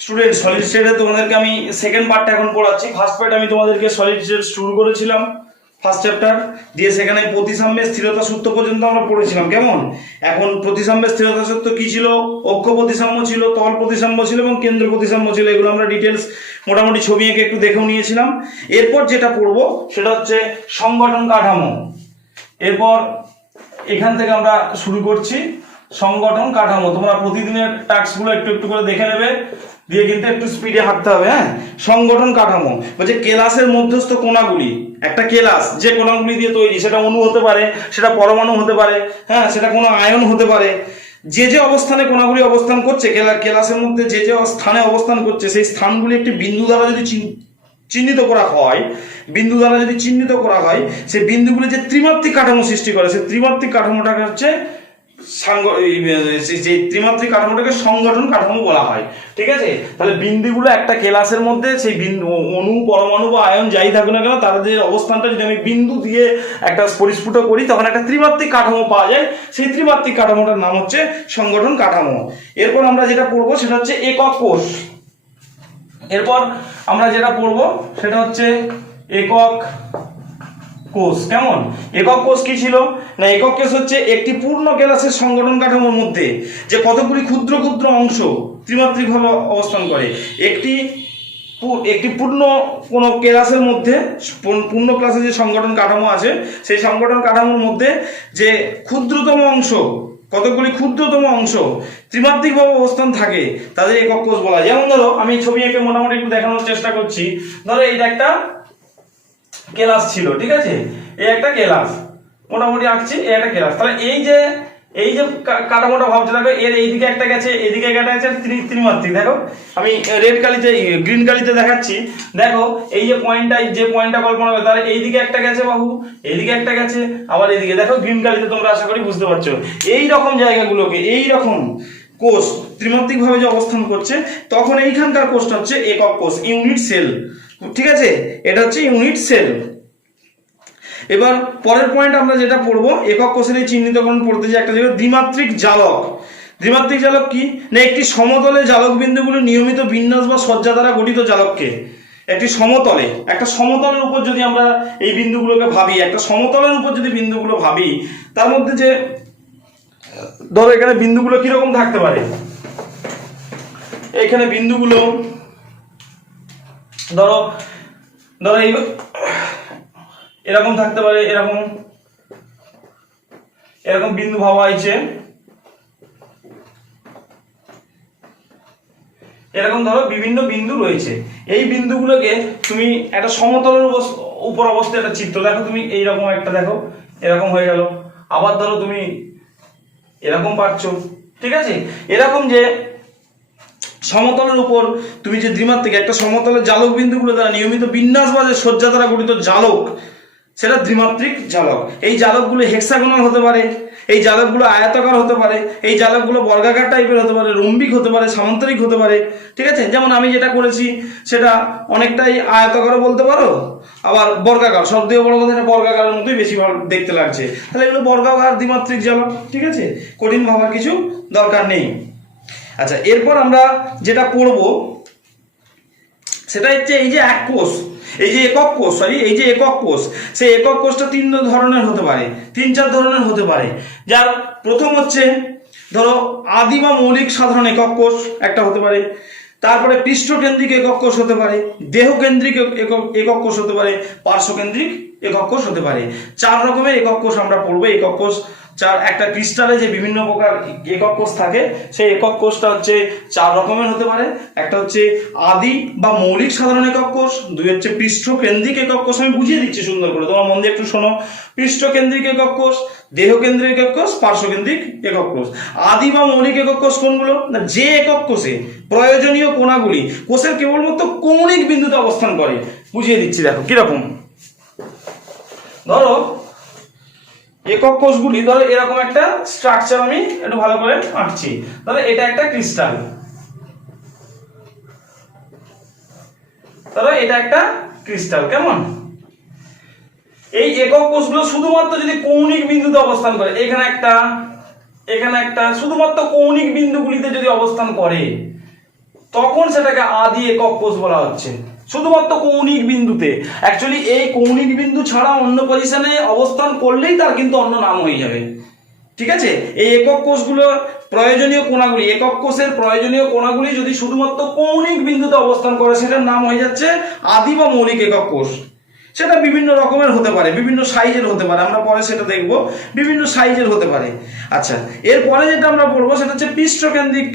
Student, solid স্টেটে তোমাদেরকে আমি সেকেন্ড পার্টটা এখন পড়াচ্ছি। ফার্স্ট পার্ট আমি তোমাদেরকে সলিড স্টেট শুরু করেছিলাম ফার্স্ট চ্যাপ্টার দিয়ে, সেখানে প্রতিসাম্যের স্থিরতা সূত্র পর্যন্ত আমরা পড়েছিলাম। কেমন? এখন প্রতিসাম্যের স্থিরতা সূত্র কি ছিল? অক্ষ প্রতিসাম্য ছিল, তল প্রতিসাম্য ছিল এবং কেন্দ্র প্রতিসাম্য ছিল। এগুলো আমরা ডিটেলস মোটামুটি ছবি এঁকে একটু দেখেও নিয়েছিলাম। এরপর যেটা পড়বো সেটা হচ্ছে সংগঠন কাঠামো। এরপর এখান থেকে আমরা শুরু করছি সংগঠন কাঠামো। তোমরা প্রতিদিনের টাস্কগুলো একটু একটু করে দেখে নেবে, দিয়ে কিন্তু একটু স্পিডে হাঁটতে হবে। হ্যাঁ, সংগঠন কাঠামো বলছে কেলাসের মধ্যস্থ কোণাগুলি। একটা কেলাস যে কোণাগুলি দিয়ে তৈরি, সেটা অণু হতে পারে, সেটা পরমাণু হতে পারে, হ্যাঁ, সেটা কোনো আয়ন হতে পারে। যে যে অবস্থানে কোণাগুলি অবস্থান করছে, কেলাসের মধ্যে যে যে স্থানে অবস্থান করছে, সেই স্থানগুলি একটি বিন্দু দ্বারা যদি চিহ্নিত করা হয়, বিন্দু দ্বারা যদি চিহ্নিত করা হয়, সেই বিন্দুগুলি যে ত্রিমাত্রিক কাঠামো সৃষ্টি করে, সেই ত্রিমাত্রিক কাঠামোটাকে হচ্ছে যে ত্রিমাত্রিক কাঠামোটাকে সংগঠন কাঠামো বলা হয়। ঠিক আছে? তাহলে বিন্দুগুলো একটা কেলাসের মধ্যে, সেই বিন্দু অণু পরমাণু বা আয়ন যাই থাকুক না কেন, তাদের অবস্থানটা যদি আমি বিন্দু দিয়ে একটা পরিস্ফুট করি, তখন একটা ত্রিমাত্রিক কাঠামো পাওয়া যায়। সেই ত্রিমাত্রিক কাঠামোটার নাম হচ্ছে সংগঠন কাঠামো। এরপর আমরা যেটা পড়বো সেটা হচ্ছে একক কোষ। এরপর আমরা যেটা পড়বো সেটা হচ্ছে একক কোষ। কেমন? একক কোষ কি ছিল না, একক কোষ হচ্ছে একটি পূর্ণ কেলাসের সংগঠন কাঠামোর মধ্যে যে কতগুলি ক্ষুদ্র ক্ষুদ্র অংশ ত্রিমাত্রিক ভাবে অবস্থান করে। একটি পূর্ণ কোনো কেলাসের মধ্যে, পূর্ণ ক্লাসের যে সংগঠন কাঠামো আছে, সেই সংগঠন কাঠামোর মধ্যে যে ক্ষুদ্রতম অংশ, কতগুলি ক্ষুদ্রতম অংশ ত্রিমাত্রিক ভাবে অবস্থান থাকে, তাদের একক কোষ বলা হয়। যেমন ধরো, আমি ছবি এঁকে মোটামুটি একটু দেখানোর চেষ্টা করছি। ধরো এইটা একটা কেলাস ছিল, ঠিক আছে? এই একটা কেলাস মোটামুটি আঁকছি, এই একটা কেলাস। তাহলে এই যে কাঠামোটা ভাবতে থাকো, এর এইদিকে একটা গেছে, এইদিকে একটা গেছে, ত্রিমাত্রিক। দেখো আমি রেড কালিতে গ্রিন কালিতে দেখাচ্ছি। দেখো এই যে পয়েন্টটা কল্পনা করে, তার এইদিকে একটা গেছে বাবু, এইদিকে একটা গেছে, আবার এইদিকে দেখো গ্রিন কালিতে, তোমরা আশা করি বুঝতে পারছো। এই রকম জায়গাগুলোকে, এই রকম কোষ ত্রিমাত্রিক ভাবে যে অবস্থান করছে, তখন এইখানকার কোষটা হচ্ছে একক কোষ, ইউনিট সেল। ঠিক আছে? এটা হচ্ছে ইউনিট সেল। এবার পরের পয়েন্ট আমরা যেটা পড়বো, একক কোষের এই চিহ্নিতকরণ পড়তে যে একটা জায়গায় দ্বিমাত্রিক জালক। দ্বিমাত্রিক জালক কি না, একটি সমতলে জালক বিন্দুগুলো নিয়মিত বিন্যাস বা সজ্জা দ্বারা গঠিত জালককে একটি সমতলে, একটা সমতলের উপর যদি আমরা এই বিন্দুগুলোকে ভাবি, একটা সমতলের উপর যদি বিন্দুগুলো ভাবি, তার মধ্যে যে ধরো এখানে বিন্দুগুলো কিরকম থাকতে পারে, এখানে বিন্দুগুলো ধরো এই এরকম থাকতে পারে, এরকম বিন্দু ভাবা হয়েছে, এরকম ধরো বিভিন্ন বিন্দু রয়েছে। এই বিন্দুগুলোকে তুমি একটা সমতলের উপর অবস্থায় একটা চিত্র দেখো, তুমি এইরকম একটা দেখো, এরকম হয়ে গেল। আবার ধরো তুমি এরকম পাচ্ছো, ঠিক আছে? এরকম যে সমতলের উপর তুমি যে দ্বিমাত্রিক একটা সমতলের জালক বিন্দুগুলো দ্বারা নিয়মিত বিন্যাস বা যে সজ্জা দ্বারা গঠিত জালক, সেটা দ্বিমাত্রিক জালক। এই জালকগুলো হেক্সাগোনাল হতে পারে, এই জালকগুলো আয়তাকার হতে পারে, এই জালকগুলো বর্গাকার টাইপের হতে পারে, রম্বিক হতে পারে, সামান্তরিক হতে পারে। ঠিক আছে? যেমন আমি যেটা করেছি সেটা অনেকটাই আয়তাকারও বলতে পারো, আবার বর্গাকার, সব দিয়ে বড় কথা এটা বর্গাকারের মতোই বেশি ভালো দেখতে লাগছে। তাহলে এগুলো বর্গাকার দ্বিমাত্রিক জালক। ঠিক আছে? কঠিন ভাবার কিছু দরকার নেই। আচ্ছা, এরপর আমরা যেটা পড়বো সেটা হচ্ছে এই যে এক কোষ, এই যে একক কোষ, এই যে একক কোষ, সেই একক কোষটা তিন ধরনের হতে পারে, 3-4 ধরনের হতে পারে। যার প্রথম হচ্ছে ধরো আদি বা মৌলিক সাধারণ একক কোষ একটা হতে পারে, তারপরে পৃষ্ঠকেন্দ্রিক একক কোষ হতে পারে, দেহকেন্দ্রিক একক কোষ হতে পারে, পার্শ্বকেন্দ্রিক একক কোষ হতে পারে। 4 রকমের একক কোষ আমরা পড়বো। একক কোষ একটা ক্রিস্টালে যে বিভিন্ন প্রকার একক কোষ থাকে, সেই একক কোষটা হচ্ছে 4 রকমের হতে পারে। একটা হচ্ছে আদি বা মৌলিক সাধারণ একক কোষ, 2 হচ্ছে পৃষ্ঠকেন্দ্রিক একক কোষ। আমি বুঝিয়ে দিচ্ছি সুন্দর করে, তোমার মন দিয়ে একটু শোনো। পৃষ্ঠকেন্দ্রিক একক কোষ, দেহকেন্দ্রিক একক কোষ, পার্শ্বকেন্দ্রিক একক কোষ। আদি বা মৌলিক একক কোষ কোনগুলো না, যে একক কোষে প্রয়োজনীয় কোণাগুলি কোষের কেবলমাত্র কৌণিক বিন্দুতে অবস্থান করে। বুঝিয়ে দিচ্ছি, দেখো কিরকম। ধরো একক কোষগুলি, ধরো এরকম একটা স্ট্রাকচার আমি একটু ভালো করে আঁকছি। ধরো এটা একটা ক্রিস্টাল, ধরো এটা একটা ক্রিস্টাল। কেমন? এই একক কোষগুলো শুধুমাত্র যদি কৌণিক বিন্দুতে অবস্থান করে, এখানে একটা শুধুমাত্র কৌণিক বিন্দুগুলিতে যদি অবস্থান করে, তখন সেটাকে আদি একক কোষ বলা হচ্ছে, শুধুমাত্র কৌণিক বিন্দুতে। অ্যাকচুয়ালি এই কৌণিক বিন্দু ছাড়া অন্য পজিশনে অবস্থান করলেই তার কিন্তু অন্য নাম হয়ে যাবে। ঠিক আছে, এই একক কোষগুলো প্রয়োজনীয় কোণাগুলি, একক কোষের প্রয়োজনীয় কোণাগুলি যদি শুধুমাত্র কৌণিক বিন্দুতে অবস্থান করে সেটার নাম হয়ে যাচ্ছে আদি বা মৌলিক একক কোষ। সেটা বিভিন্ন রকমের হতে পারে, বিভিন্ন সাইজের হতে পারে, আমরা পরে সেটা দেখব, বিভিন্ন সাইজের হতে পারে। আচ্ছা, এরপরে যেটা আমরা বলবো সেটা হচ্ছে পৃষ্ঠকেন্দ্রিক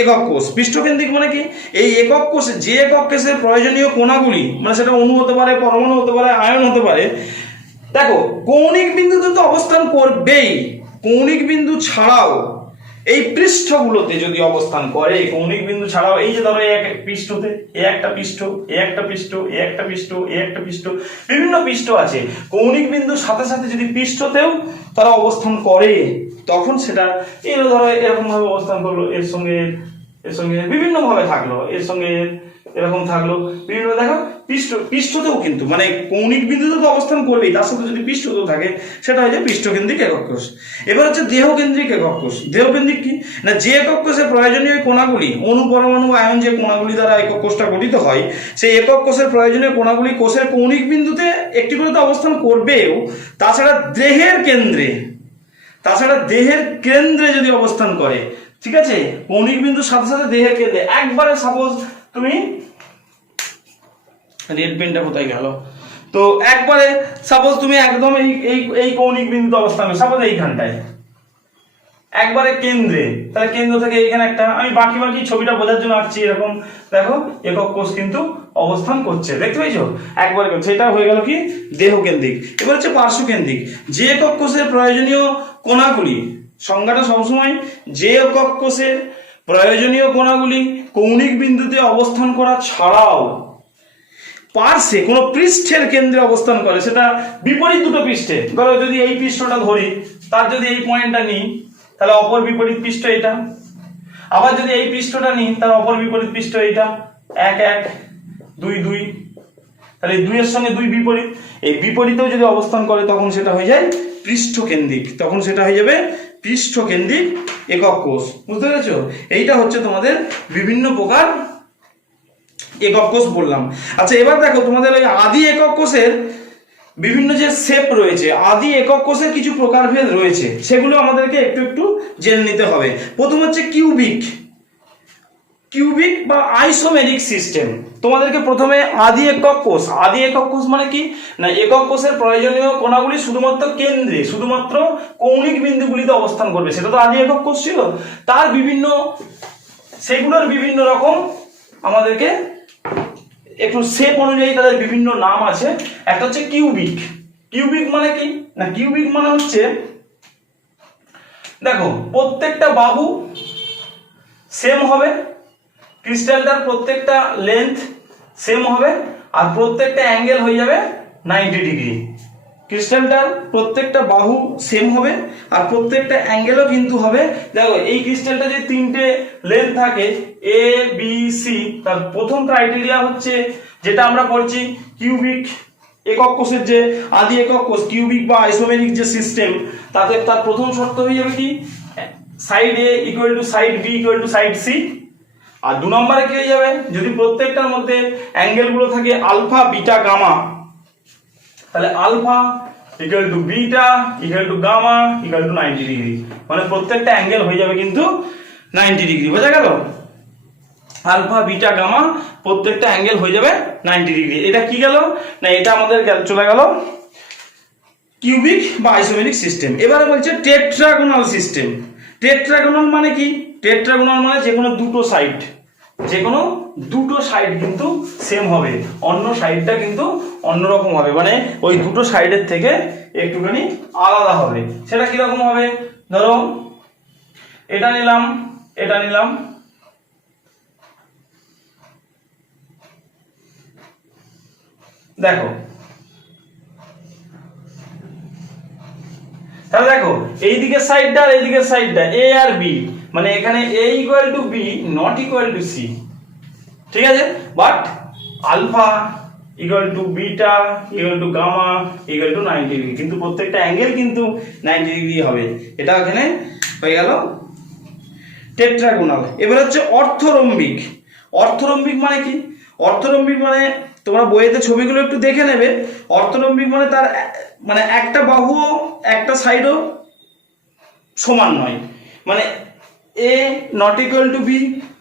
একক কোষ। পৃষ্ঠকেন্দ্রিক মানে কি, এই একক কোষে যে একক কোষের প্রয়োজনীয় কোণাগুলি, মানে সেটা অণু হতে পারে, পরমাণু হতে পারে, আয়ন হতে পারে। দেখো, কৌণিক বিন্দুতে তো অবস্থান করবেই, কৌণিক বিন্দু ছাড়াও এই পৃষ্ঠগুলোতে যদি অবস্থান করে, কৌণিক বিন্দু ছাড়াও এই যে ধরো এক পৃষ্ঠতে এ একটা পৃষ্ঠ, এ একটা পৃষ্ঠ, এ একটা পৃষ্ঠ, এ একটা পৃষ্ঠ, বিভিন্ন পৃষ্ঠ আছে, কৌণিক বিন্দুর সাথে সাথে যদি পৃষ্ঠতেও তারা অবস্থান করে তখন সেটা এর ধরো এরকম ভাবে অবস্থান করলো, এর সঙ্গে বিভিন্ন ভাবে থাকলো, এর সঙ্গে এরকম থাকলো বিভিন্ন। দেখো পৃষ্ঠতেও কিন্তু মানে কৌণিক বিন্দুতে তো অবস্থান করবেই, তার সাথে যদি পৃষ্ঠতেও থাকে সেটা হচ্ছে পৃষ্ঠকেন্দ্রিক একক কোষ। এবার হচ্ছে দেহকেন্দ্রিক একক কোষ। দেহকেন্দ্রিক কি না, যে একক কোষের প্রয়োজনীয় কোণাগুলি, অণু পরমাণু আয়ন যে কোণাগুলি দ্বারা একক কোষটা গঠিত হয়, সেই একক কোষের প্রয়োজনীয় কোণাগুলি কোষের কৌণিক বিন্দুতে একটি করে তো অবস্থান করবেও, তাছাড়া দেহের কেন্দ্রে যদি অবস্থান করে, ঠিক আছে, কৌণিক বিন্দুর সাথে সাথে দেহের কেন্দ্রে। একবারে সাপোজ তুমি, রেড পেনটা কোথায় গেল, তো একবারে সাপোজ তুমি একদম এই কৌণিক বিন্দুতে অবস্থান করো, সাপোজ এইখানটায় একবারে কেন্দ্রে, তাহলে কেন্দ্র থেকে এইখানে একটা, আমি বাকি ছবিটা বোঝার জন্য আঁকছি এরকম। দেখো একক কোষ কিন্তু অবস্থান করছে, দেখতে পেয়েছো, একবারে সেটা হয়ে গেল কি দেহকেন্দ্রিক। এবার হচ্ছে পার্শ্বকেন্দ্রিক। যে একক কোষের প্রয়োজনীয় কোণাগুলি, সংজ্ঞাটা সবসময় যে একক কোষের প্রয়োজনীয় কোণাগুলি কৌণিক বিন্দুতে অবস্থান করা ছাড়াও পার্শ্বে কোনো পৃষ্ঠের কেন্দ্রে অবস্থান করে, সেটা বিপরীত দুটো পৃষ্ঠে, ধরো যদি এই পৃষ্ঠটা ধরি, তার যদি এই পয়েন্টটা নিই তাহলে অপর বিপরীত পৃষ্ঠ এটা, আবার যদি এই পৃষ্ঠটা নিই তার অপর বিপরীত পৃষ্ঠ এটা, 1 1 2 2, তাহলে 2 এর সঙ্গে 2 বিপরীত, এই বিপরীতেও যদি অবস্থান করে তখন সেটা হয়ে যায় পৃষ্ঠকেন্দ্রিক, তখন সেটা হয়ে যাবে পৃষ্ঠকেন্দ্রিক একক কোষ। বুঝতে পেরেছো? এইটা হচ্ছে তোমাদের বিভিন্ন প্রকার একক কোষ বললাম। আচ্ছা, এবার দেখো তোমাদের ওই আদি একক কোষের বিভিন্ন যে শেপ রয়েছে, আদি একক কোষের কিছু প্রকারভেদ রয়েছে, সেগুলো আমাদেরকে একটু একটু জেনে নিতে হবে। প্রথম হচ্ছে কিউবিক বা আইসোমেরিক সিস্টেম। তোমাদেরকে প্রথমে আদি একক কোষ মানে কি না, একক কোষের প্রয়োজনীয় কণাগুলি শুধুমাত্র কেন্দ্রে, শুধুমাত্র কৌণিক বিন্দুগুলিতে অবস্থান করবে, সেটা তো আদি একক কোষ ছিল। তার সেগুলোর বিভিন্ন রকম আমাদেরকে একটু শেপ অনুযায়ী তাদের বিভিন্ন নাম আছে। একটা হচ্ছে কিউবিক মানে কি না, কিউবিক মানে হচ্ছে, দেখো প্রত্যেকটা বাহু সেম হবে, ক্রিস্টালটার প্রত্যেকটা লেন্থ সেম হবে, আর প্রত্যেকটা অ্যাঙ্গেল হয়ে যাবে 90 ডিগ্রি। ক্রিস্টালটার প্রত্যেকটা বাহু সেম হবে আর প্রত্যেকটা অ্যাঙ্গেলও কিন্তু হবে। দেখো এই ক্রিস্টালটা যে 3টে লেন্থ থাকে এ বি সি, তার প্রথম ক্রাইটেরিয়া হচ্ছে যেটা আমরা পড়ছি কিউবিক একক কোষের যে আদি একক কোষ, কিউবিক বা আইসোমেরিক যে সিস্টেম, তাতে তার প্রথম শর্ত হয়ে যাবে কি, side A equal to side B equal to side C. আর 2 নম্বরে কি হয়ে যাবে, যদি প্রত্যেকটার মধ্যে অ্যাঙ্গেল গুলো থাকে আলফা বিটা গামা, তাহলে alpha equal to beta equal to gamma equal to 90 degree, মানে প্রত্যেকটা অ্যাঙ্গেল হয়ে যাবে কিন্তু 90 ডিগ্রি। বোঝা গেল? আলফা বিটা গামা প্রত্যেকটা অ্যাঙ্গেল হয়ে যাবে 90 ডিগ্রি। এটা কি গেল না, এটা আমাদের চলে গেল কিউবিক বা আইসোমেরিক সিস্টেম। এবারে বলছে টেট্রাগোনাল সিস্টেম। টেট্রাগোনাল মানে কি, টেট্রাগোনাল মানে যে কোনো দুটো সাইড কিন্তু সেম হবে, অন্য সাইডটা কিন্তু অন্যরকম হবে, মানে ওই দুটো সাইডের থেকে একটুখানি আলাদা হবে। সেটা কিরকম হবে, ধরো এটা নিলাম, দেখো তাহলে দেখো এই দিকের সাইডটা আর এই দিকের সাইডটা এ আর বি, মানে এখানে A equal to B not equal to C, ঠিক আছে, but alpha equal to beta equal to gamma equal to 90 degree, কিন্তু প্রত্যেকটা অ্যাঙ্গেল কিন্তু 90 ডিগ্রি হবে। এটা এখানে হয়ে গেল টেট্রাগোনাল। এবার হচ্ছে অর্থরম্বিক। অর্থরম্বিক মানে কি? অর্থরম্বিক মানে তোমরা বইয়েতে ছবিগুলো একটু দেখে নেবে। অর্থরম্বিক মানে তার মানে একটা বাহুও একটা সাইডও সমান নয়, মানে A not equal to B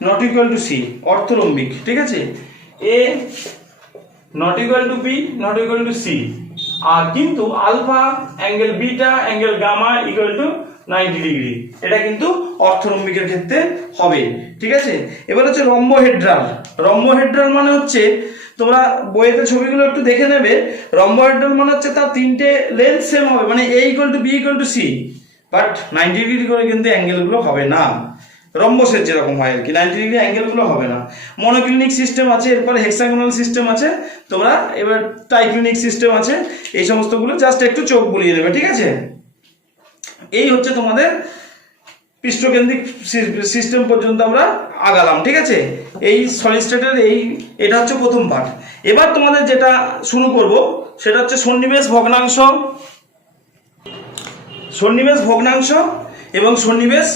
not equal to C, orthorhombic. ঠিক আছে, A not equal to B not equal to C, আর কিন্তু alpha angle beta angle gamma equal to 90 degree, এটা কিন্তু অর্থরম্বিকের ক্ষেত্রে হবে। ঠিক আছে, এবার হচ্ছে রম্বোহেড্রাল। রম্বোহেড্রাল মানে হচ্ছে তোমরা বইয়েতে ছবিগুলো একটু দেখে নেবে। রম্বোহেড্রাল মানে হচ্ছে তার তিনটে লেন্থ সেম হবে, মানে A equal to B equal to C, but 90 degree করে কিন্তু অ্যাঙ্গেলগুলো হবে না। রম্বসের যেরকম হয় আর কি, 90 ডিগ্রি অ্যাঙ্গেলগুলো হবে না। মনোক্লিনিক সিস্টেম আছে, এরপরে হেক্সাগোনাল সিস্টেম আছে, তোমরা এবার ট্রাইক্লিনিক সিস্টেম আছে, এই সমস্তগুলো জাস্ট একটু চোখ বুলিয়ে নেবে। ঠিক আছে, এই হচ্ছে তোমাদের পৃষ্ঠকেন্দ্রিক সিস্টেম পর্যন্ত আমরা আগালাম। ঠিক আছে, এই সলিড স্টেটের এটা হচ্ছে প্রথম পার্ট। এবার তোমাদের যেটা শুরু করব সেটা হচ্ছে সন্নিবেশ ভগ্নাংশ, সন্নিবেশ ভগ্নাংশ এবং সন্নিবেশ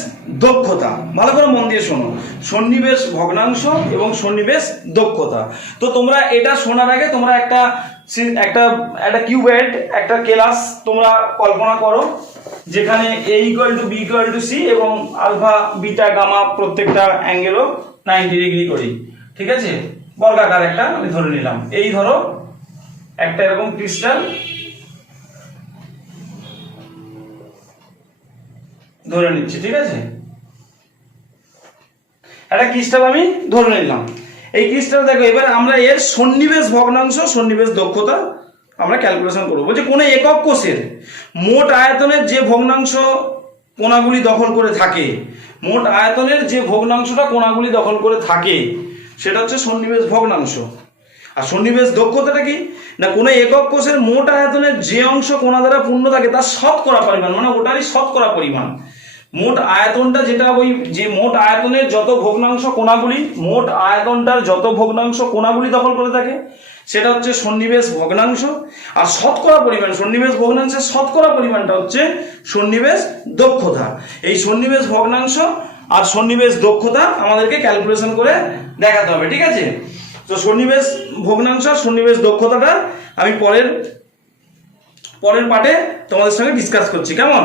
দক্ষতা। ভালো করে মন দিয়ে শোনো, সন্নিবেশ ভগ্নাংশ এবং সন্নিবেশ দক্ষতা। তো তোমরা এটা শোনার আগে তোমরা একটা কিউবয়েড, একটা কেলাস তোমরা কল্পনা করো, যেখানে A equal to B equal to C এবং আলফা বিটা গামা প্রত্যেকটা অ্যাঙ্গেলও 90 ডিগ্রি করি। ঠিক আছে, বর্গাকার একটা আমি ধরে নিলাম। এই ধরো একটা এরকম ক্রিস্টাল ধরে নিচ্ছি। ঠিক আছে, একটা ক্রিস্টাল আমি ধরে নিলাম। এই ক্রিস্টাল দেখো, এবার আমরা এর সন্নিবেশ ভগ্নাংশ সন্নিবেশ দক্ষতা আমরা ক্যালকুলেশন করবো। বলছে কোনো একক কোষের মোট আয়তনের যে ভগ্নাংশ কোণাগুলি দখল করে থাকে, মোট আয়তনের যে ভগ্নাংশটা কোণাগুলি দখল করে থাকে সেটা হচ্ছে সন্নিবেশ ভগ্নাংশ। আর সন্নিবেশ দক্ষতাটা কি না, কোনো একক কোষের মোট আয়তনের যে অংশ কোণা দ্বারা পূর্ণ থাকে তার শতকরা পরিমাণ, মানে ওটারই শতকরা পরিমাণ। মোট আয়তনটা যেটা ওই যে মোট আয়তনের যত ভগ্নাংশ কোণাগুলি, মোট আয়তনটার যত ভগ্নাংশ কোণাগুলি দখল করে থাকে সেটা হচ্ছে সন্নিবেশ ভগ্নাংশ। আর শতকরা পরিমাণ, সন্নিবেশ ভগ্নাংশের শতকরা পরিমাণটা হচ্ছে সন্নিবেশ দক্ষতা। এই সন্নিবেশ ভগ্নাংশ আর সন্নিবেশ দক্ষতা আমাদেরকে ক্যালকুলেশন করে দেখাতে হবে। ঠিক আছে, তো সন্নিবেশ ভগ্নাংশ সন্নিবেশ দক্ষতাটা আমি পরের পার্টে তোমাদের সঙ্গে ডিসকাস করছি। কেমন?